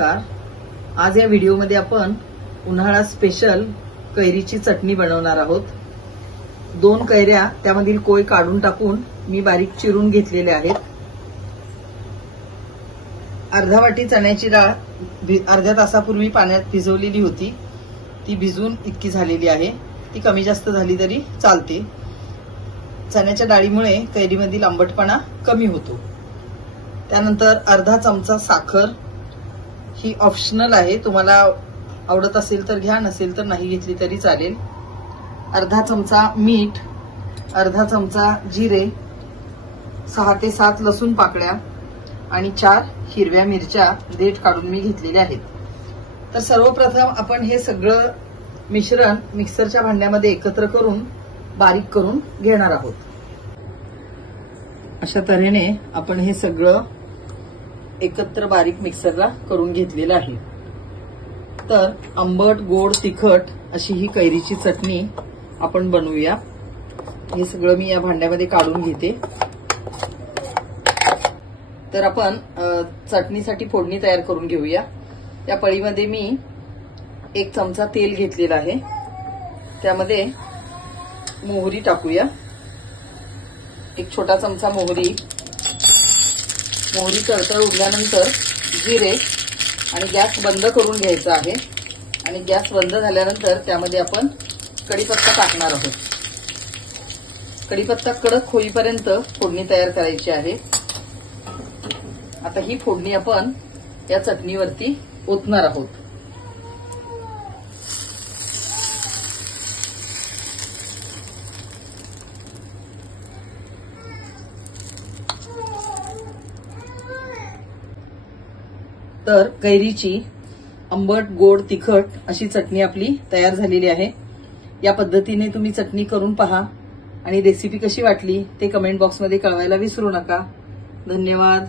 नमस्कार। आज या व्हिडिओमध्ये आपण उन्हाळा स्पेशल कैरीची चटणी बनवणार आहोत। 2 कैऱ्या त्यामधील कोय काढून टाकून मी बारीक चिरून घेतलेले आहेत। अर्धा वाटी चण्याची डाळ अर्ध्या तासापूर्वी पाण्यात भिजवलेली होती, ती भिजून इतकी झालेली आहे। ती कमी जास्त झाली तरी चालते। चण्याच्या डाळीमुळे कैरीमधील आंबटपणा कमी होतो। त्यानंतर अर्धा चमचा साखर, ही ऑप्शनल आहे, तुम्हाला आवडत असेल तर घ्या, नसेल तर नाही घेतली तरी चालेल। अर्धा चमचा मीठ, अर्धा चमचा जिरे, 6 ते 7 लसूण पाकळ्या आणि 4 हिरव्या मिरच्या देठ काढून मी घेतलेल्या आहेत। तर सर्वप्रथम आपण हे सगळं मिश्रण मिक्सरच्या भांड्यामध्ये एकत्र करून बारीक करून घेणार आहोत। अशा तऱ्हेने आपण हे सगळं एकत्र बारीक मिक्सरला करून घेतलेलं आहे। तर आंबट, गोड, तिखट अशी ही कैरीची चटणी आपण बनवूया। हे सगळं मी या भांड्यामध्ये काढून घेते। तर आपण चटणीसाठी फोडणी तयार करून घेऊया। त्या पळीमध्ये मी 1 चमचा तेल घेतलेलं आहे, त्यामध्ये मोहरी टाकूया। 1 छोटा चमचा मोहरी तळतळ उडल्यानंतर जिरे आणि गॅस बंद करून घ्यायचा आहे। आणि गॅस बंद झाल्यानंतर त्यामध्ये आपण कढीपत्ता टाकणार आहोत। कढीपत्ता कडक होईपर्यंत फोडणी तयार करायची आहे। आता ही फोडणी आपण या चटणीवरती ओतणार आहोत। तर कैरीची आंबट, गोड, तिखट अशी चटणी आपली तयार झालेली आहे। या पद्धतीने तुम्ही चटणी करून पहा आणि रेसिपी कशी वाटली ते कमेंट बॉक्समध्ये कळवायला विसरू नका। धन्यवाद।